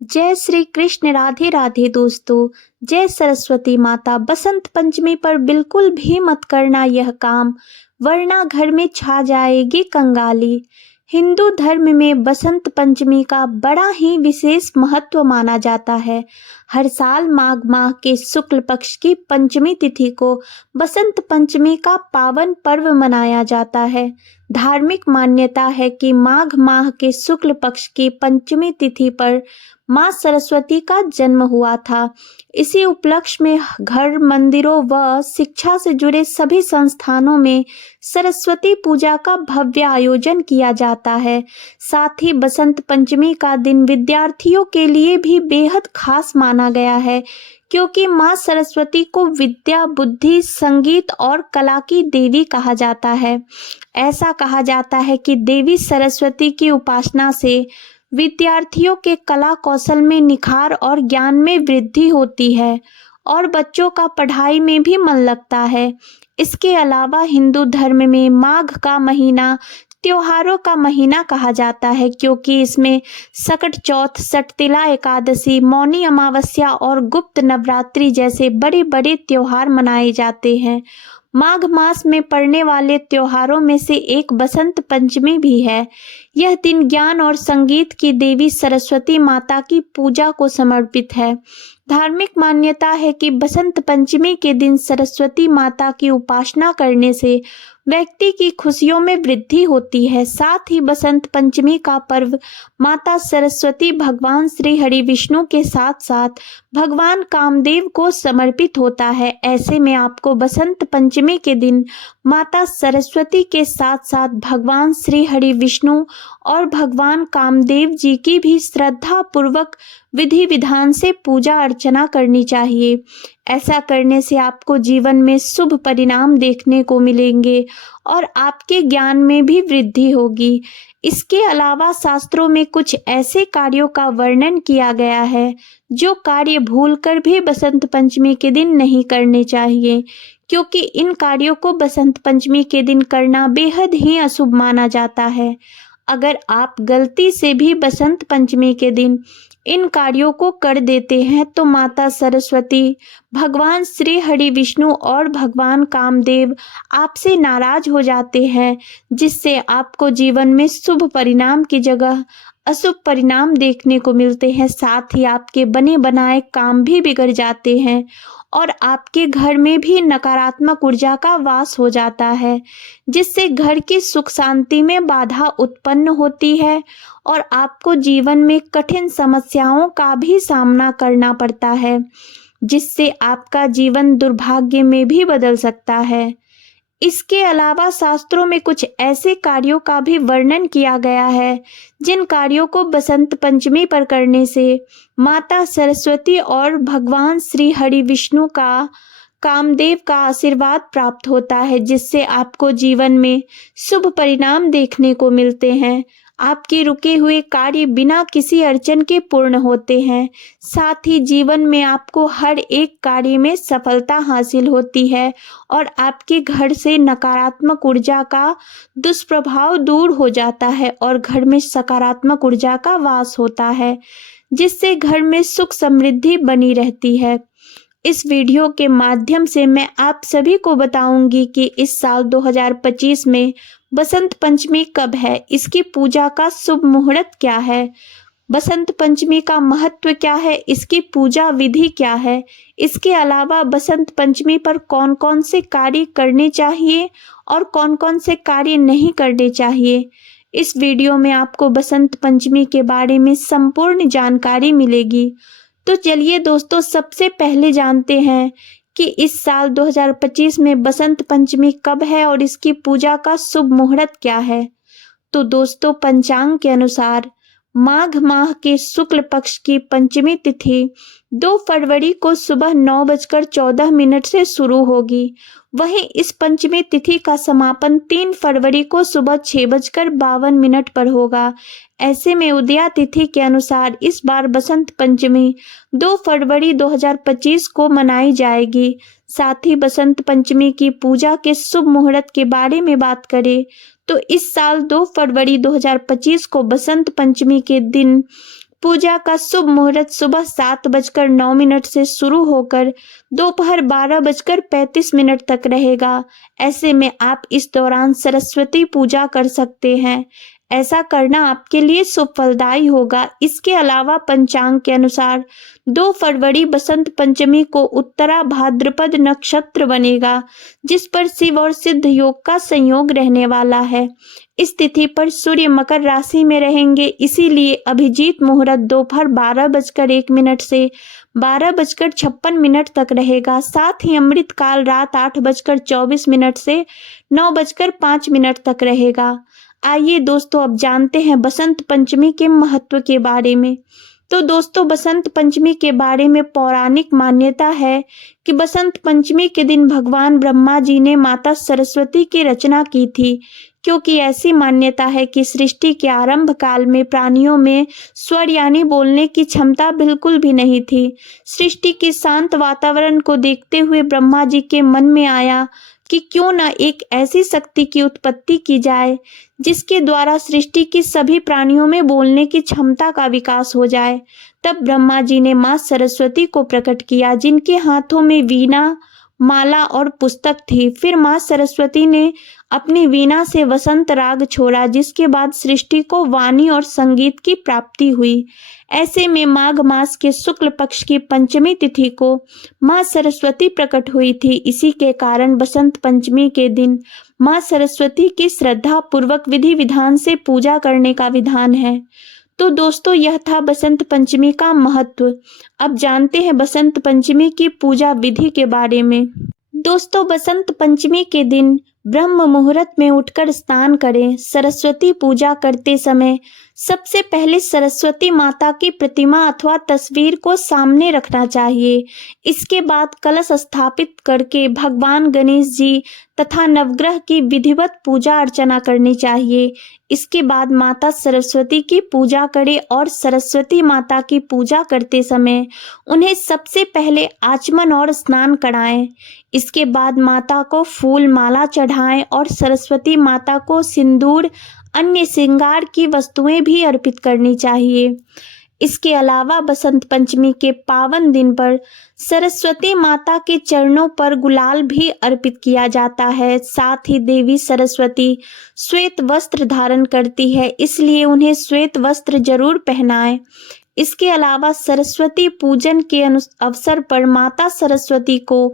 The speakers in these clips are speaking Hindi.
जय श्री कृष्ण। राधे राधे दोस्तों। जय सरस्वती माता। बसंत पंचमी पर बिल्कुल भी मत करना यह काम, वरना घर में छा जाएगी कंगाली। हिंदू धर्म में बसंत पंचमी का बड़ा ही विशेष महत्व माना जाता है। हर साल माघ माह के शुक्ल पक्ष की पंचमी तिथि को बसंत पंचमी का पावन पर्व मनाया जाता है। धार्मिक मान्यता है कि माघ माह के शुक्ल पक्ष की पंचमी तिथि पर माँ सरस्वती का जन्म हुआ था। इसी उपलक्ष्य में घर, मंदिरों व शिक्षा से जुड़े सभी संस्थानों में सरस्वती पूजा का भव्य आयोजन किया जाता है। साथ ही बसंत पंचमी का दिन विद्यार्थियों के लिए भी बेहद खास माना गया है, क्योंकि माँ सरस्वती को विद्या, बुद्धि, संगीत और कला की देवी कहा जाता है। ऐसा कहा जाता है कि देवी सरस्वती की उपासना से विद्यार्थियों के कला कौशल में निखार और ज्ञान में वृद्धि होती है और बच्चों का पढ़ाई में भी मन लगता है। इसके अलावा हिंदू धर्म में माघ का महीना त्योहारों का महीना कहा जाता है, क्योंकि इसमें सकट चौथ, सटतिला एकादशी, मौनी अमावस्या और गुप्त नवरात्रि जैसे बड़े बड़े त्योहार मनाए जाते हैं। माघ मास में पड़ने वाले त्योहारों में से एक बसंत पंचमी भी है। यह दिन ज्ञान और संगीत की देवी सरस्वती माता की पूजा को समर्पित है। धार्मिक मान्यता है कि बसंत पंचमी के दिन सरस्वती माता की उपासना करने से व्यक्ति की खुशियों में वृद्धि होती है। साथ ही बसंत पंचमी का पर्व माता सरस्वती भगवान श्री हरि विष्णु के साथ साथ भगवान कामदेव को समर्पित होता है। ऐसे में आपको बसंत पंचमी के दिन माता सरस्वती के साथ साथ भगवान श्री हरि विष्णु और भगवान कामदेव जी की भी श्रद्धा पूर्वक विधि विधान से पूजा अर्चना करनी चाहिए। ऐसा करने से आपको जीवन में शुभ परिणाम देखने को मिलेंगे और आपके ज्ञान में भी वृद्धि होगी। इसके अलावा शास्त्रों में कुछ ऐसे कार्यों का वर्णन किया गया है जो कार्य भूलकर भी बसंत पंचमी के दिन नहीं करने चाहिए, क्योंकि इन कार्यों को बसंत पंचमी के दिन करना बेहद ही अशुभ माना जाता है। अगर आप गलती से भी बसंत पंचमी के दिन इन कार्यों को कर देते हैं तो माता सरस्वती, भगवान श्री हरि विष्णु और भगवान कामदेव आपसे नाराज हो जाते हैं, जिससे आपको जीवन में शुभ परिणाम की जगह अशुभ परिणाम देखने को मिलते हैं। साथ ही आपके बने बनाए काम भी बिगड़ जाते हैं और आपके घर में भी नकारात्मक ऊर्जा का वास हो जाता है, जिससे घर की सुख शांति में बाधा उत्पन्न होती है और आपको जीवन में कठिन समस्याओं का भी सामना करना पड़ता है, जिससे आपका जीवन दुर्भाग्य में भी बदल सकता है। इसके अलावा शास्त्रों में कुछ ऐसे कार्यों का भी वर्णन किया गया है जिन कार्यों को बसंत पंचमी पर करने से माता सरस्वती और भगवान श्री हरि विष्णु का, कामदेव का आशीर्वाद प्राप्त होता है, जिससे आपको जीवन में शुभ परिणाम देखने को मिलते हैं। आपके रुके हुए कार्य बिना किसी अड़चन के पूर्ण होते हैं। साथ ही जीवन में आपको हर एक कार्य में सफलता हासिल होती है और आपके घर से नकारात्मक ऊर्जा का दुष्प्रभाव दूर हो जाता है और घर में सकारात्मक ऊर्जा का वास होता है, जिससे घर में सुख समृद्धि बनी रहती है। इस वीडियो के माध्यम से मैं आप सभी को बताऊंगी कि इस साल 2025 में बसंत पंचमी कब है, इसकी पूजा का शुभ मुहूर्त क्या है, बसंत पंचमी का महत्व क्या है, इसकी पूजा विधि क्या है। इसके अलावा बसंत पंचमी पर कौन कौन से कार्य करने चाहिए और कौन कौन से कार्य नहीं करने चाहिए, इस वीडियो में आपको बसंत पंचमी के बारे में संपूर्ण जानकारी मिलेगी। तो चलिए दोस्तों, सबसे पहले जानते हैं कि इस साल 2025 में बसंत पंचमी कब है और इसकी पूजा का शुभ मुहूर्त क्या है। तो दोस्तों, पंचांग के अनुसार माघ माह के शुक्ल पक्ष की पंचमी तिथि 2 फरवरी को सुबह 9:14 से शुरू होगी। वहीं इस पंचमी तिथि का समापन 3 फरवरी को सुबह 6:52 पर होगा। ऐसे में उदया तिथि के अनुसार इस बार बसंत पंचमी 2 फरवरी 2025 को मनाई जाएगी। साथ ही बसंत पंचमी की पूजा के शुभ मुहूर्त के बारे में बात करें तो इस साल 2 फरवरी 2025 को बसंत पंचमी के दिन पूजा का शुभ मुहूर्त सुबह 7:09 से शुरू होकर दोपहर 12:35 तक रहेगा। ऐसे में आप इस दौरान सरस्वती पूजा कर सकते हैं। ऐसा करना आपके लिए शुभ फलदायी होगा। इसके अलावा पंचांग के अनुसार 2 फरवरी बसंत पंचमी को उत्तरा भाद्रपद नक्षत्र बनेगा, जिस पर शिव और सिद्ध योग का संयोग रहने वाला है। इस तिथि पर सूर्य मकर राशि में रहेंगे, इसीलिए अभिजीत मुहूर्त दोपहर 12:01 से 12:56 तक रहेगा। साथ ही अमृत काल रात 8:24 से 9:05 तक रहेगा। आइए दोस्तों, अब जानते हैं बसंत पंचमी के महत्व के बारे में। तो दोस्तों, बसंत पंचमी के बारे में पौराणिक मान्यता है कि बसंत पंचमी के दिन भगवान ब्रह्मा जी ने माता सरस्वती की रचना की थी, क्योंकि ऐसी मान्यता है कि सृष्टि के आरंभ काल में प्राणियों में स्वर यानी बोलने की क्षमता बिल्कुल भी नहीं थी। सृष्टि के शांत वातावरण को देखते हुए ब्रह्मा जी के मन में आया कि क्यों न एक ऐसी शक्ति की उत्पत्ति की जाए जिसके द्वारा सृष्टि की सभी प्राणियों में बोलने की क्षमता का विकास हो जाए। तब ब्रह्मा जी ने मां सरस्वती को प्रकट किया, जिनके हाथों में वीणा, माला और पुस्तक थी। फिर मां सरस्वती ने अपनी वीणा से वसंत राग छोड़ा, जिसके बाद सृष्टि को वाणी और संगीत की प्राप्ति हुई। ऐसे में माघ मास के शुक्ल पक्ष की पंचमी तिथि को मां सरस्वती प्रकट हुई थी। इसी के कारण बसंत पंचमी के दिन मां सरस्वती की श्रद्धा पूर्वक विधि विधान से पूजा करने का विधान है। तो दोस्तों, यह था बसंत पंचमी का महत्व। अब जानते हैं बसंत पंचमी की पूजा विधि के बारे में। दोस्तों, बसंत पंचमी के दिन ब्रह्म मुहूर्त में उठकर स्नान करें। सरस्वती पूजा करते समय सबसे पहले सरस्वती माता की प्रतिमा अथवा तस्वीर को सामने रखना चाहिए। इसके बाद कलश स्थापित करके भगवान गणेश जी तथा नवग्रह की विधिवत पूजा अर्चना करनी चाहिए। इसके बाद माता सरस्वती की पूजा करें और सरस्वती माता की पूजा करते समय उन्हें सबसे पहले आचमन और स्नान कराएं। इसके बाद माता को फूल माला चढ़ाएं और सरस्वती माता को सिंदूर, अन्य श्रृंगार की वस्तुएं भी अर्पित करनी चाहिए। इसके अलावा बसंत पंचमी के पावन दिन पर सरस्वती माता के चरणों पर गुलाल भी अर्पित किया जाता है। साथ ही देवी सरस्वती श्वेत वस्त्र धारण करती है, इसलिए उन्हें श्वेत वस्त्र जरूर पहनाएं। इसके अलावा सरस्वती पूजन के अवसर पर माता सरस्वती को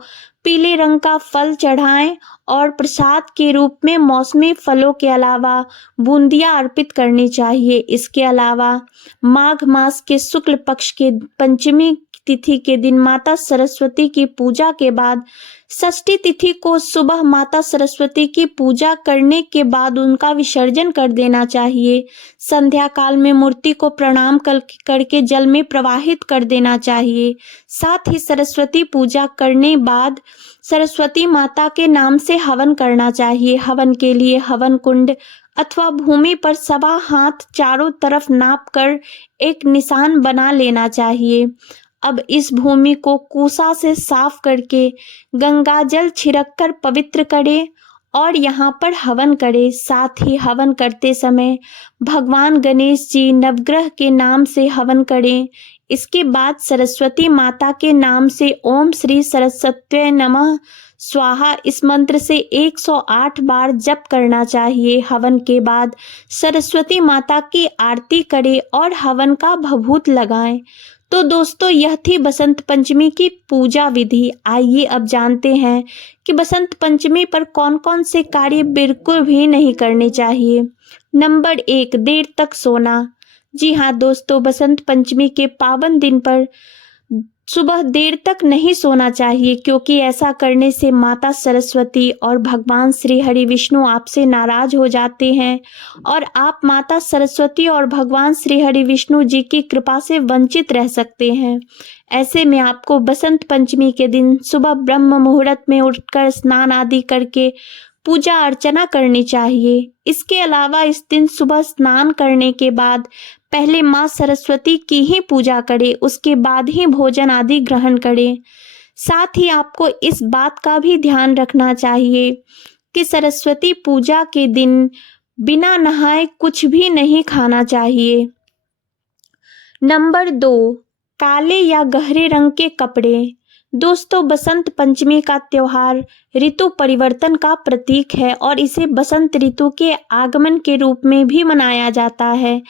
पीले रंग का फल चढ़ाएं और प्रसाद के रूप में मौसमी फलों के अलावा बूंदियां अर्पित करनी चाहिए। इसके अलावा माघ मास के शुक्ल पक्ष के पंचमी तिथि के दिन माता सरस्वती की पूजा के बाद षष्ठी तिथि को सुबह माता सरस्वती की पूजा करने के बाद उनका विसर्जन कर देना चाहिए। संध्या काल में मूर्ति को प्रणाम करके जल में प्रवाहित कर देना चाहिए। साथ ही सरस्वती पूजा करने बाद सरस्वती माता के नाम से हवन करना चाहिए। हवन के लिए हवन कुंड अथवा भूमि पर 1.25 हाथ चारों तरफ नाप कर एक निशान बना लेना चाहिए। अब इस भूमि को कुसा से साफ करके गंगा जल छिड़क कर पवित्र करें और यहाँ पर हवन करें। साथ ही हवन करते समय भगवान गणेश जी नवग्रह के नाम से हवन करें। इसके बाद सरस्वती माता के नाम से ओम श्री सरस्वत्यै नमः स्वाहा इस मंत्र से 108 बार जप करना चाहिए। हवन के बाद सरस्वती माता की आरती करें और हवन का भभूत लगाएं। तो दोस्तों, यह थी बसंत पंचमी की पूजा विधि। आइए अब जानते हैं कि बसंत पंचमी पर कौन कौन से कार्य बिल्कुल भी नहीं करने चाहिए। नंबर 1, देर तक सोना। जी हाँ दोस्तों, बसंत पंचमी के पावन दिन पर सुबह देर तक नहीं सोना चाहिए, क्योंकि ऐसा करने से माता सरस्वती और भगवान श्री हरि विष्णु आपसे नाराज हो जाते हैं और आप माता सरस्वती और भगवान श्री हरि विष्णु जी की कृपा से वंचित रह सकते हैं। ऐसे में आपको बसंत पंचमी के दिन सुबह ब्रह्म मुहूर्त में उठकर स्नान आदि करके पूजा अर्चना करनी चाहिए। इसके अलावा इस दिन सुबह स्नान करने के बाद पहले माँ सरस्वती की ही पूजा करें, उसके बाद ही भोजन आदि ग्रहण करें। साथ ही आपको इस बात का भी ध्यान रखना चाहिए कि सरस्वती पूजा के दिन बिना नहाए कुछ भी नहीं खाना चाहिए। नंबर 2, काले या गहरे रंग के कपड़े। दोस्तों, बसंत पंचमी का त्योहार ऋतु परिवर्तन का प्रतीक है और इसे बसंत ऋतु के आगमन के रूप में भी मनाया जाता है।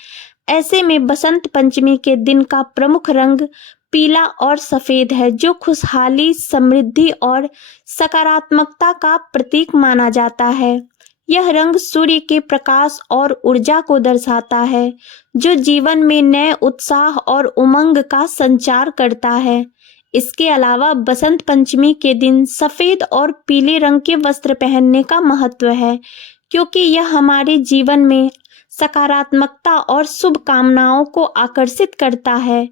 ऐसे में बसंत पंचमी के दिन का प्रमुख रंग पीला और सफेद है, जो खुशहाली, समृद्धि और सकारात्मकता का प्रतीक माना जाता है। यह रंग सूर्य के प्रकाश और ऊर्जा को दर्शाता है, जो जीवन में नए उत्साह और उमंग का संचार करता है। इसके अलावा बसंत पंचमी के दिन सफेद और पीले रंग के वस्त्र पहनने का महत्व है, क्योंकि यह हमारे जीवन में सकारात्मकता और शुभ कामनाओं को आकर्षित करता है।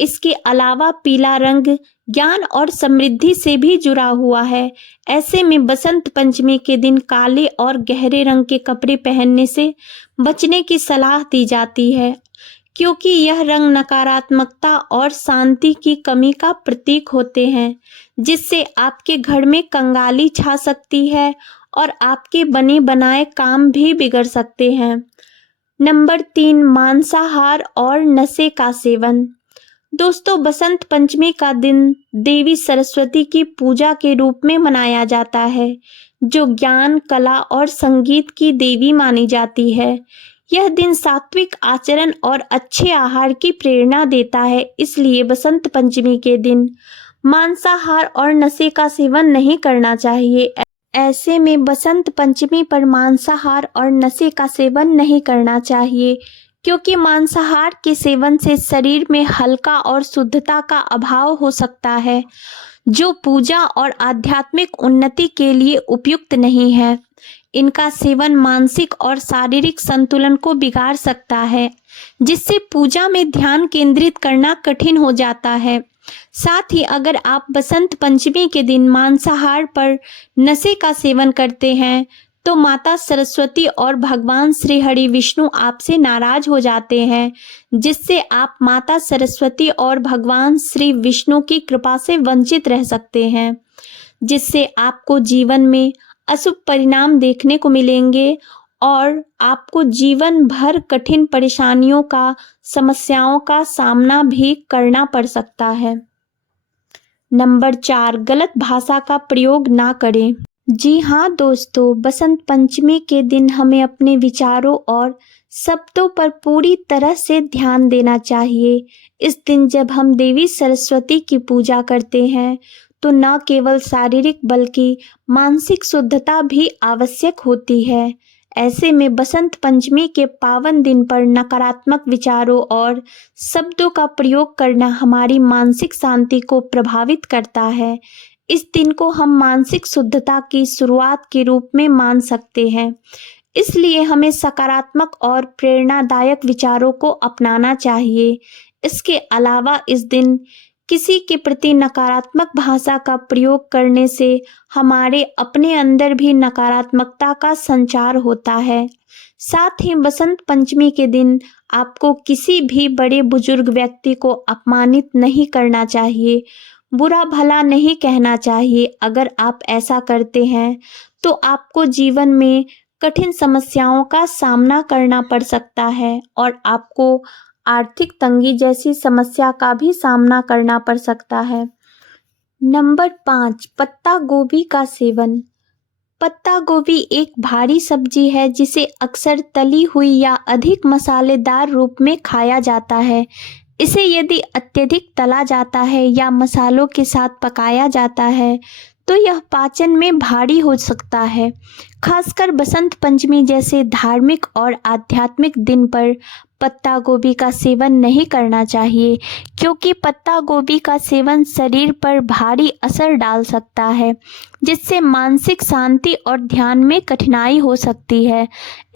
इसके अलावा पीला रंग ज्ञान और समृद्धि से भी जुड़ा हुआ है। ऐसे में बसंत पंचमी के दिन काले और गहरे रंग के कपड़े पहनने से बचने की सलाह दी जाती है, क्योंकि यह रंग नकारात्मकता और शांति की कमी का प्रतीक होते हैं, जिससे आपके घर में कंगाली छा सकती है और आपके बने बनाए काम भी बिगड़ सकते हैं। नंबर 3, मांसाहार और नशे का सेवन। दोस्तों, बसंत पंचमी का दिन देवी सरस्वती की पूजा के रूप में मनाया जाता है, जो ज्ञान, कला और संगीत की देवी मानी जाती है। यह दिन सात्विक आचरण और अच्छे आहार की प्रेरणा देता है, इसलिए बसंत पंचमी के दिन मांसाहार और नशे का सेवन नहीं करना चाहिए। ऐसे में बसंत पंचमी पर मांसाहार और नशे का सेवन नहीं करना चाहिए, क्योंकि मांसाहार के सेवन से शरीर में हल्का और शुद्धता का अभाव हो सकता है, जो पूजा और आध्यात्मिक उन्नति के लिए उपयुक्त नहीं है। इनका सेवन मानसिक और शारीरिक संतुलन को बिगाड़ सकता है, जिससे पूजा में ध्यान केंद्रित करना कठिन हो जाता है। साथ ही अगर आप बसंत पंचमी के दिन मांसाहार पर नशे का सेवन करते हैं तो माता सरस्वती और भगवान श्री हरि विष्णु आपसे नाराज हो जाते हैं, जिससे आप माता सरस्वती और भगवान श्री विष्णु की कृपा से वंचित रह सकते हैं, जिससे आपको जीवन में अशुभ परिणाम देखने को मिलेंगे और आपको जीवन भर कठिन परेशानियों का, समस्याओं का सामना भी करना पड़ सकता है। नंबर 4, गलत भाषा का प्रयोग ना करें। जी हाँ दोस्तों, बसंत पंचमी के दिन हमें अपने विचारों और शब्दों पर पूरी तरह से ध्यान देना चाहिए। इस दिन जब हम देवी सरस्वती की पूजा करते हैं तो न केवल शारीरिक बल्कि मानसिक शुद्धता भी आवश्यक होती है। ऐसे में बसंत पंचमी के पावन दिन पर नकारात्मक विचारों और शब्दों का प्रयोग करना हमारी मानसिक शांति को प्रभावित करता है। इस दिन को हम मानसिक शुद्धता की शुरुआत के रूप में मान सकते हैं, इसलिए हमें सकारात्मक और प्रेरणादायक विचारों को अपनाना चाहिए। इसके अलावा इस दिन किसी के प्रति नकारात्मक भाषा का प्रयोग करने से हमारे अपने अंदर भी नकारात्मकता का संचार होता है। साथ ही बसंत पंचमी के दिन आपको किसी भी बड़े बुजुर्ग व्यक्ति को अपमानित नहीं करना चाहिए, बुरा भला नहीं कहना चाहिए। अगर आप ऐसा करते हैं तो आपको जीवन में कठिन समस्याओं का सामना करना पड़ सकता है और आपको आर्थिक तंगी जैसी समस्या का भी सामना करना पड़ सकता है। नंबर 5, पत्ता गोभी का सेवन। पत्ता गोभी एक भारी सब्जी है जिसे अक्सर तली हुई या अधिक मसालेदार रूप में खाया जाता है। इसे यदि अत्यधिक तला जाता है या मसालों के साथ पकाया जाता है तो यह पाचन में भारी हो सकता है। खासकर बसंत पंचमी जैसे धार्मिक और आध्यात्मिक दिन पर पत्ता गोभी का सेवन नहीं करना चाहिए, क्योंकि पत्ता गोभी का सेवन शरीर पर भारी असर डाल सकता है, जिससे मानसिक शांति और ध्यान में कठिनाई हो सकती है।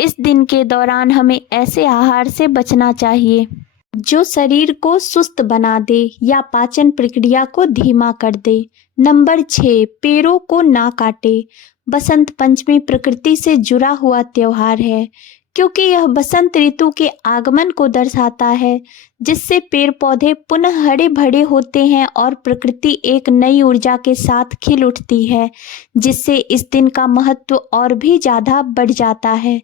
इस दिन के दौरान हमें ऐसे आहार से बचना चाहिए जो शरीर को सुस्त बना दे या पाचन प्रक्रिया को धीमा कर दे। नंबर 6, पेड़ों को ना काटे। बसंत पंचमी प्रकृति से जुड़ा हुआ त्योहार है, क्योंकि यह बसंत ऋतु के आगमन को दर्शाता है, जिससे पेड़ पौधे पुनः हरे भरे होते हैं और प्रकृति एक नई ऊर्जा के साथ खिल उठती है, जिससे इस दिन का महत्व और भी ज़्यादा बढ़ जाता है।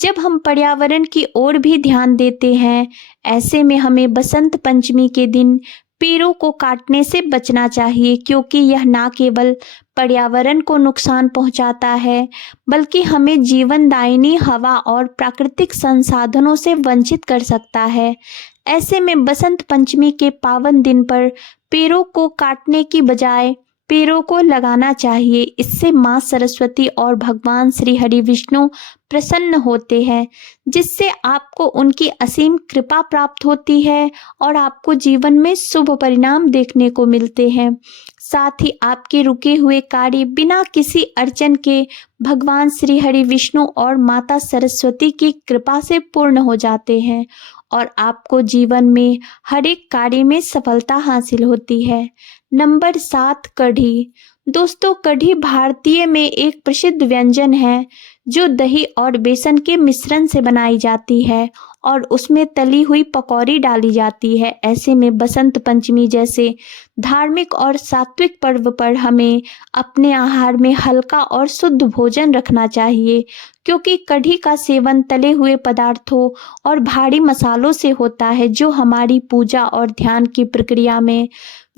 जब हम पर्यावरण की ओर भी ध्यान देते हैं, ऐसे में हमें बसंत पंचमी के दिन पेड़ों को काटने से बचना चाहिए, क्योंकि यह न केवल पर्यावरण को नुकसान पहुंचाता है, बल्कि हमें जीवनदायिनी हवा और प्राकृतिक संसाधनों से वंचित कर सकता है। ऐसे में बसंत पंचमी के पावन दिन पर पेड़ों को काटने की बजाय पेड़ों को लगाना चाहिए। इससे माँ सरस्वती और भगवान श्री हरि विष्णु प्रसन्न होते हैं, जिससे आपको उनकी असीम कृपा प्राप्त होती है और आपको जीवन में शुभ परिणाम देखने को मिलते हैं। साथ ही आपके रुके हुए कार्य बिना किसी अड़चन के भगवान श्री हरि विष्णु और माता सरस्वती की कृपा से पूर्ण हो जाते हैं और आपको जीवन में हर एक कार्य में सफलता हासिल होती है। नंबर 7, कढ़ी। दोस्तों, कढ़ी भारतीय में एक प्रसिद्ध व्यंजन है जो दही और बेसन के मिश्रण से बनाई जाती है और उसमें तली हुई पकौड़ी डाली जाती है। ऐसे में बसंत पंचमी जैसे धार्मिक और सात्विक पर्व पर हमें अपने आहार में हल्का और शुद्ध भोजन रखना चाहिए, क्योंकि कढ़ी का सेवन तले हुए पदार्थों और भारी मसालों से होता है, जो हमारी पूजा और ध्यान की प्रक्रिया में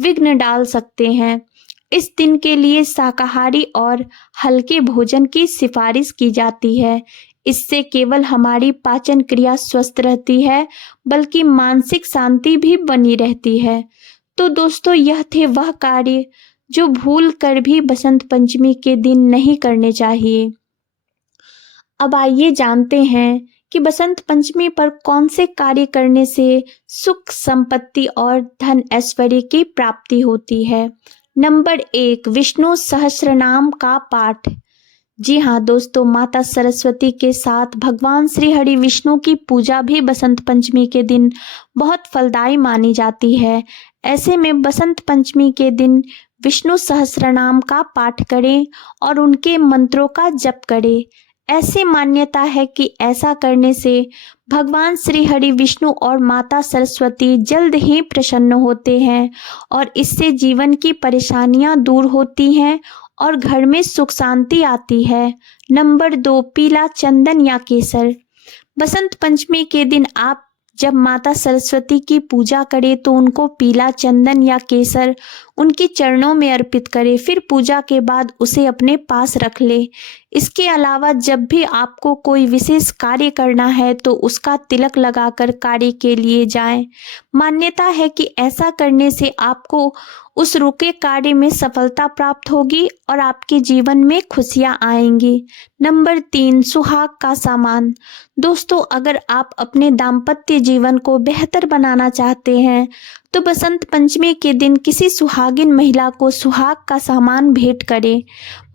विघ्न डाल सकते हैं। इस दिन के लिए शाकाहारी और हल्के भोजन की सिफारिश की जाती है। इससे केवल हमारी पाचन क्रिया स्वस्थ रहती है, बल्कि मानसिक शांति भी बनी रहती है। तो दोस्तों, यह थे वह कार्य जो भूल कर भी बसंत पंचमी के दिन नहीं करने चाहिए। अब आइए जानते हैं कि बसंत पंचमी पर कौन से कार्य करने से सुख, संपत्ति और धन ऐश्वर्य की प्राप्ति होती है। नंबर 1, विष्णु सहस्रनाम का पाठ। जी हाँ दोस्तों, माता सरस्वती के साथ भगवान श्री हरि विष्णु की पूजा भी बसंत पंचमी के दिन बहुत फलदायी मानी जाती है। ऐसे में बसंत पंचमी के दिन विष्णु सहस्रनाम का पाठ करें और उनके मंत्रों का जप करें। ऐसी मान्यता है कि ऐसा करने से भगवान श्री हरि विष्णु और माता सरस्वती जल्द ही प्रसन्न होते हैं और इससे जीवन की परेशानियां दूर होती हैं और घर में सुख शांति आती है। नंबर 2, पीला चंदन या केसर। बसंत पंचमी के दिन आप जब माता सरस्वती की पूजा करें तो उनको पीला चंदन या केसर उनके चरणों में अर्पित करें। फिर पूजा के बाद उसे अपने पास रख लें। इसके अलावा जब भी आपको कोई विशेष कार्य करना है तो उसका तिलक लगाकर कार्य के लिए जाएं। मान्यता है कि ऐसा करने से आपको उस रुके कार्य में सफलता प्राप्त होगी और आपके जीवन में खुशियां आएंगी। नंबर 3, सुहाग का सामान। दोस्तों, अगर आप अपने दाम्पत्य जीवन को बेहतर बनाना चाहते हैं तो बसंत पंचमी के दिन किसी सुहागिन महिला को सुहाग का सामान भेंट करें।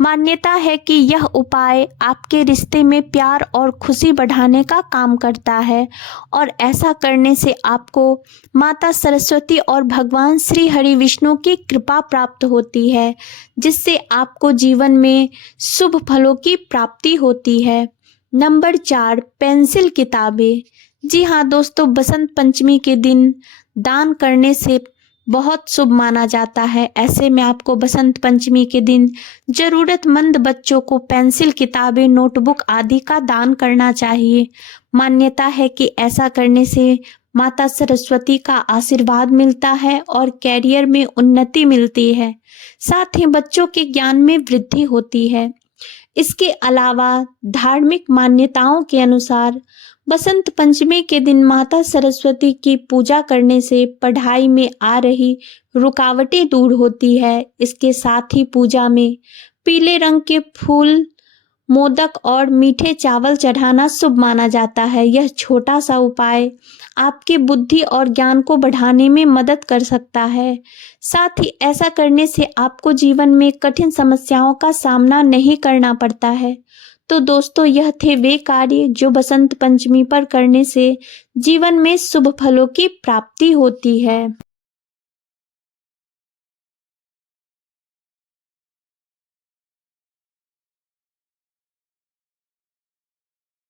मान्यता है कि यह उपाय आपके रिश्ते में प्यार और खुशी बढ़ाने का काम करता है और ऐसा करने से आपको माता सरस्वती और भगवान श्री हरि विष्णु की कृपा प्राप्त होती है, जिससे आपको जीवन में शुभ फलों की प्राप्ति होती है। नंबर 4, पेंसिल किताबें। जी हाँ दोस्तों, बसंत पंचमी के दिन दान करने से बहुत शुभ माना जाता है। ऐसे में आपको बसंत पंचमी के दिन जरूरतमंद बच्चों को पेंसिल, किताबें, नोटबुक आदि का दान करना चाहिए। मान्यता है कि ऐसा करने से माता सरस्वती का आशीर्वाद मिलता है और कैरियर में उन्नति मिलती है। साथ ही बच्चों के ज्ञान में वृद्धि होती है। इसके अलावा धार्मिक मान्यताओं के अनुसार बसंत पंचमी के दिन माता सरस्वती की पूजा करने से पढ़ाई में आ रही रुकावटें दूर होती है। इसके साथ ही पूजा में पीले रंग के फूल, मोदक और मीठे चावल चढ़ाना शुभ माना जाता है। यह छोटा सा उपाय आपके बुद्धि और ज्ञान को बढ़ाने में मदद कर सकता है। साथ ही ऐसा करने से आपको जीवन में कठिन समस्याओं का सामना नहीं करना पड़ता है। तो दोस्तों, यह थे वे कार्य जो बसंत पंचमी पर करने से जीवन में शुभ फलों की प्राप्ति होती है।